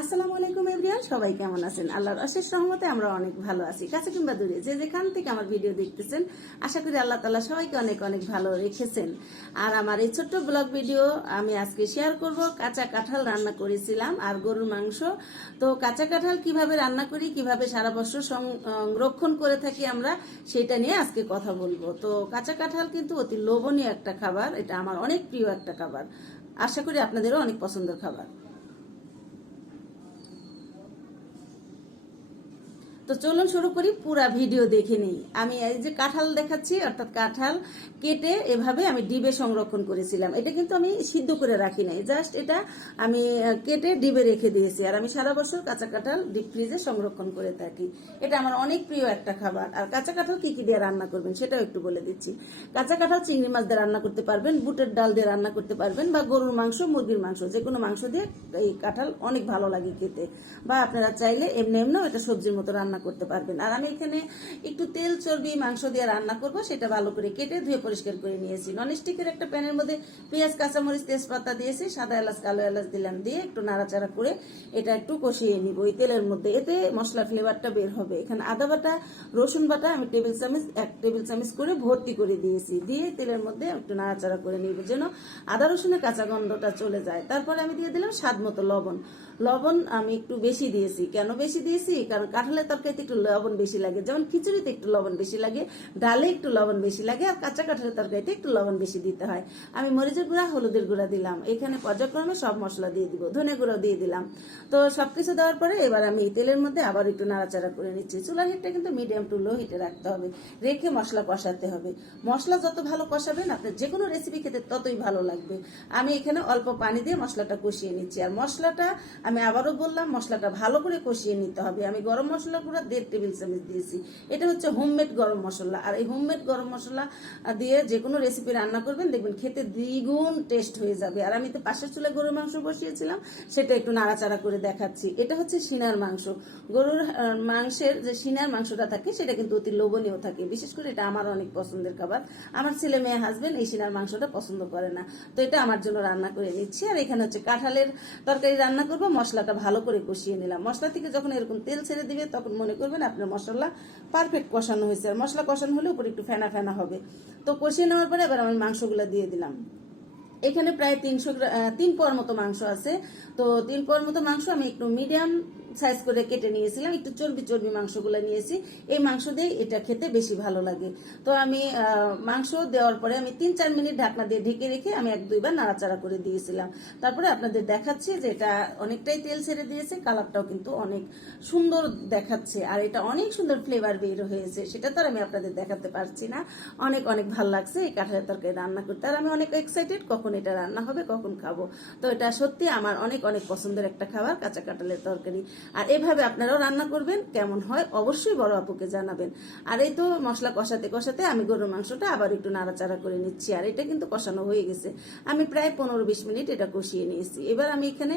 আসসালামু আলাইকুম এভরিওয়ান, সবাই কেমন আছেন? আল্লাহর অশেষ রহমতে আমরা অনেক ভালো আছি। কাছে কিংবা দূরে যে যেখান থেকে আমার ভিডিও দেখতেছেন, আশা করি আল্লাহ তাআলা সবাইকে অনেক অনেক ভালো রেখেছেন। আর আমার এই ছোট্ট ব্লগ ভিডিও আমি আজকে শেয়ার করব। কাঁচা কাঁঠাল রান্না করেছিলাম আর গরুর মাংস। তো কাঁচা কাঁঠাল কিভাবে রান্না করি, কিভাবে সারা বছর সংরক্ষণ করে থাকি আমরা, সেটা নিয়ে আজকে কথা বলবো। তো কাঁচা কাঁঠাল কিন্তু অতি লোভনীয় একটা খাবার, এটা আমার অনেক প্রিয় একটা খাবার। আশা করি আপনাদেরও অনেক পছন্দের খাবার। তো চলুন শুরু করি, পুরা ভিডিও দেখে নিই। আমি এই যে কাঁঠাল দেখাচ্ছি, অর্থাৎ কাঁঠাল কেটে এভাবে আমি ডিবে সংরক্ষণ করেছিলাম। এটা কিন্তু আমি সিদ্ধ করে রাখি নাই, জাস্ট এটা আমি কেটে ডিবে রেখে দিয়েছি। আর আমি সারা বছর কাঁচা কাঁঠাল ডিপ ফ্রিজে সংরক্ষণ করে থাকি। এটা আমার অনেক প্রিয় একটা খাবার। আর কাঁচা কাঁঠাল কি কি দিয়ে রান্না করবেন সেটাও একটু বলে দিচ্ছি। কাঁচা কাঁঠাল চিংড়ি মাছ দিয়ে রান্না করতে পারবেন, বুটের ডাল দিয়ে রান্না করতে পারবেন, বা গরুর মাংস, মুরগির মাংস, যে কোনো মাংস দিয়ে এই কাঁঠাল অনেক ভালো লাগে খেতে। বা আপনারা চাইলে এমনি এমনিও এটা সবজির মতো রান্না করতে পারবেন। আর আমি এখানে একটু তেল চর্বি মাংস দিয়ে রান্না করব, সেটা ভালো করে কেটে ধুয়ে পরিষ্কার করে নিয়েছি। ননস্টিকের একটা প্যানের মধ্যে পেঁয়াজ, কাঁচামরিচ, তেজপাতা দিয়েছি, সাদা এলাচ, কালো এলাচ দিলাম, দিয়ে একটু নাড়াচাড়া করে এটা একটু কষিয়ে নিব এই তেলের মধ্যে। এতে মশলার ফ্লেভারটা বের হবে। এখানে আদা বাটা, রসুন বাটা আমি এক টেবিল চামচ করে ভর্তি করে দিয়েছি, দিয়ে তেলের মধ্যে একটু নাড়াচাড়া করে নিব যেন আদা রসুনের কাঁচা গন্ধটা চলে যায়। তারপরে আমি দিয়ে দিলাম স্বাদ মতো লবণ। লবণ আমি একটু বেশি দিয়েছি। কেন বেশি দিয়েছি? কারণ কাঁঠালের তরকারিতে একটু লবণ বেশি লাগে, যেমন খিচুড়িতে একটু লবণ বেশি লাগে, ডালে একটু লবণ বেশি লাগে, আর কাঁচা কাঁঠালের তরকারিতে একটু লবণ বেশি দিতে হয়। আমি মরিচের গুঁড়া, হলুদের গুঁড়া দিলাম, এখানে পর্যায়ক্রমে সব মশলা দিয়ে দিব, ধনে গুঁড়াও দিয়ে দিলাম। তো সবকিছু দেওয়ার পরে এবার আমি এই তেলের মধ্যে আবার একটু নাড়াচাড়া করে নিচ্ছি। চুলার হিটটা কিন্তু মিডিয়াম টু লো হিটে রাখতে হবে, রেখে মশলা কষাতে হবে। মশলা যত ভালো কষাবেন আপনার যে কোনো রেসিপি খেতে ততই ভালো লাগবে। আমি এখানে অল্প পানি দিয়ে মশলাটা কষিয়ে নিচ্ছি। আর মশলাটা আমি আবারও বললাম, মশলাটা ভালো করে কষিয়ে নিতে হবে। আমি গরম মশলা পুরো 1.5 টেবিল চামচ দিয়েছি। এটা হচ্ছে হোমমেড গরম মশলা। আর এই হোমমেড গরম মশলা দিয়ে যে কোনো রেসিপি রান্না করবেন, দেখবেন খেতে দ্বিগুণ টেস্ট হয়ে যাবে। আর আমি তো পাশের চুলায় গরুর মাংস বসিয়েছিলাম, সেটা একটু নাড়াচাড়া করে দেখাচ্ছি। এটা হচ্ছে সিনার মাংস। গরুর মাংসের যে সিনার মাংসটা থাকে সেটা কিন্তু অতি লোভনীয় থাকে। বিশেষ করে এটা আমার অনেক পছন্দের খাবার। আমার ছেলে মেয়ে, হাজবেন্ড এই সিনার মাংসটা পছন্দ করে না, তো এটা আমার জন্য রান্না করে নিচ্ছি। আর এখানে হচ্ছে কাঁঠালের তরকারি রান্না করবো। মশলাটা ভালো করে কষিয়ে নিলাম। মশলা থেকে যখন এরকম তেল ছেড়ে দিবে, তখন মনে করবেন আপনার মশলা পারফেক্ট কষানো হয়েছে। আর মশলা কষানো হলে উপরে একটু ফেনা ফেনা হবে। তো কষিয়ে নেওয়ার পরে এবার আমি মাংসগুলো দিয়ে দিলাম। এখানে প্রায় 3 পোয়ার মতো মাংস আছে। তো 3 পোয়ার মতো মাংস আমি একটু মিডিয়াম সাইজ করে কেটে নিয়েছিলাম, একটু চর্বি চর্বি মাংসগুলো নিয়েছি। এই মাংস দিয়ে এটা খেতে বেশি ভালো লাগে। তো আমি মাংস দেওয়ার পরে আমি 3-4 মিনিট ঢাকনা দিয়ে ঢেকে রেখে আমি 1-2 বার নাড়াচাড়া করে দিয়েছিলাম। তারপরে আপনাদের দেখাচ্ছি যে এটা অনেকটাই তেল ছেড়ে দিয়েছে, কালারটাও কিন্তু অনেক সুন্দর দেখাচ্ছে, আর এটা অনেক সুন্দর ফ্লেভার বের হয়েছে। সেটা তো আর আমি আপনাদের দেখাতে পারছি না। অনেক অনেক ভালো লাগছে এই কাঁঠালের তরকারি রান্না করতে। আর আমি অনেক এক্সাইটেড কখন এটা রান্না হবে, কখন খাবো। তো এটা সত্যি আমার অনেক অনেক পছন্দের একটা খাবার, কাঁচা কাঁঠালের তরকারি। আর এভাবে আপনারাও রান্না করবেন, কেমন হয় অবশ্যই বড় আপুকে জানাবেন। আর এই তো মশলা কষাতে কষাতে আমি গরুর মাংসটা আবার একটু নাড়াচাড়া করে নিচ্ছি। আর এটা কিন্তু কষানো হয়ে গেছে। আমি প্রায় 15-20 মিনিট এটা কষিয়ে নিয়েছি। এবার আমি এখানে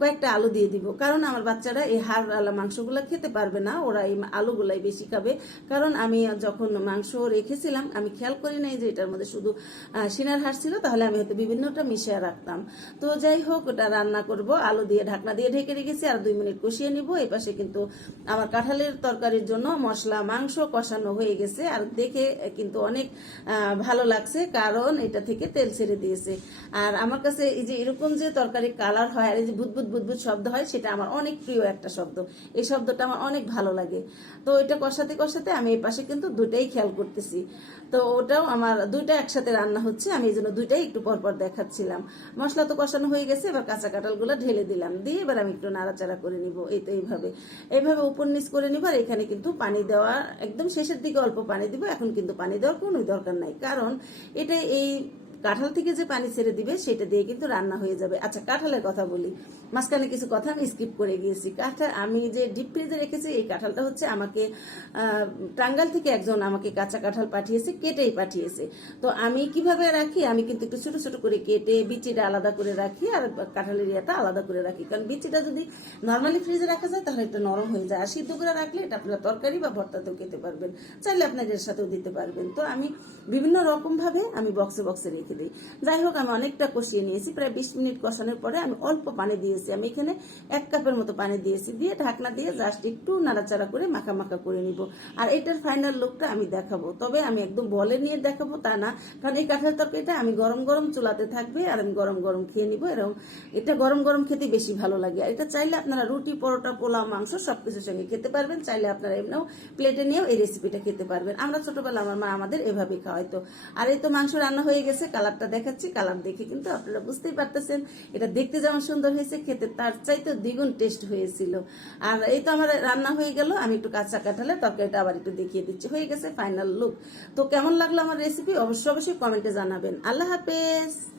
কয়েকটা আলু দিয়ে দিব, কারণ আমার বাচ্চারা এই হাড়ওয়ালা মাংসগুলো খেতে পারবে না, ওরা এই আলুগুলাই বেশি খাবে। কারণ আমি যখন মাংস রেখেছিলাম আমি খেয়াল করি নাই যে এটার মধ্যে শুধু সিনার হাড় ছিল, তাহলে আমি হয়তো বিভিন্নটা মিশিয়ে রাখতাম। তো যাই হোক, ওটা রান্না করব। আলু দিয়ে ঢাকনা দিয়ে ঢেকে রেখেছি, আর 2 মিনিট কষিয়ে নিব। এই পাশে কিন্তু আমার কাঁঠালের তরকারির জন্য মশলা মাংস কষানো হয়ে গেছে। আর দেখে কিন্তু অনেক ভালো লাগছে, কারণ এটা থেকে তেল ছেড়ে দিয়েছে। আর আমার কাছে এই যে এরকম যে তরকারি কালার হয় আর এই যে বুদবুদ বুদবুদ শব্দ হয়, সেটা আমার অনেক প্রিয় একটা শব্দ। এই শব্দটা আমার অনেক ভালো লাগে। তো এটা কষাতে কষাতে আমি এই পাশে কিন্তু দুটাই খেয়াল করতেছি। তো ওটাও আমার দুইটা একসাথে রান্না হচ্ছে, আমি এই জন্য দুইটাই একটু পরপর দেখাচ্ছিলাম। মশলা তো কষানো হয়ে গেছে, এবার কাঁচা কাঁঠালগুলো ঢেলে দিলাম, দিয়ে এবার আমি একটু নাড়াচাড়া করে নিব। এই তো এইভাবে এইভাবে উপর নিচ করে নিব। আর এখানে কিন্তু পানি দেওয়া একদম শেষের দিকে অল্প পানি দিব। এখন কিন্তু পানি দেওয়ার কোনো দরকার নাই, কারণ এটা এই কাঁঠাল থেকে যে পানি ছেড়ে দিবে সেটা দিয়ে কিন্তু রান্না হয়ে যাবে। আচ্ছা, কাঁঠালের কথা বলি, মাঝখানে কিছু কথা আমি স্কিপ করে গিয়েছি। কাঁঠাল আমি যে ডিপ ফ্রিজে রেখেছি, এই কাঁঠালটা হচ্ছে আমাকে টাঙ্গাইল থেকে একজন আমাকে কাঁচা কাঁঠাল পাঠিয়েছে, কেটেই পাঠিয়েছে। তো আমি কিভাবে রাখি, আমি কিন্তু একটু ছোট ছোট করে কেটে বিচিটা আলাদা করে রাখি, আর কাঁঠালের ইয়েটা আলাদা করে রাখি। কারণ বিচিটা যদি নর্মালি ফ্রিজে রাখা যায় তাহলে একটু নরম হয়ে যায়, আর সিদ্ধ করে রাখলে এটা আপনারা তরকারি বা ভর্তাতেও খেতে পারবেন, চাইলে আপনার এর সাথেও দিতে পারবেন। তো আমি বিভিন্ন রকম ভাবে আমি বক্সে বক্সে রেখে দিই। যাই হোক, আমি অনেকটা কষিয়ে নিয়েছি। প্রায় 20 মিনিট কষানোর পরে আমি অল্প পানি দিয়ে দিয়েছি, আমি এখানে 1 কাপের মতো পানি দিয়েছি, দিয়ে ঢাকনা দিয়ে জাস্ট একটু নাড়াচাড়া করে মাখা মাখা করে নিব। আর এটার ফাইনাল লুকটা আমি দেখাবো, তবে আমি একদম বলে নিয়ে দেখাবো তা না, কারণ এই কাঁঠাল তরকারিটা আমি গরম গরম চুলাতে থাকবে আর আমি গরম গরম খেয়ে নিব। এরকম এটা গরম গরম খেতে বেশি ভালো লাগে। আর এটা চাইলে আপনারা রুটি, পরোটা, পোলাও, মাংস সবকিছুর সঙ্গে খেতে পারবেন। চাইলে আপনারা এমনিও প্লেটে নিয়েও এই রেসিপিটা খেতে পারবেন। আমরা ছোটবেলা আমার মা আমাদের এভাবে খাওয়াইতো। আর এই তো মাংস রান্না হয়ে গেছে, কালারটা দেখাচ্ছি। কালার দেখে কিন্তু আপনারা বুঝতেই পারতেছেন এটা দেখতে যেমন সুন্দর হয়েছে, খেতে তার চাইতে দ্বিগুণ টেস্ট হয়েছিল। আর এই তো আমার রান্না হয়ে গেল, আমি একটু কাঁচা কাঁঠালের তরকারিটা আবার একটু দেখিয়ে দিচ্ছি। হয়ে গেছে ফাইনাল লুক। তো কেমন লাগলো আমার রেসিপি অবশ্যই অবশ্যই কমেন্টে জানাবেন। আল্লাহ হাফেজ।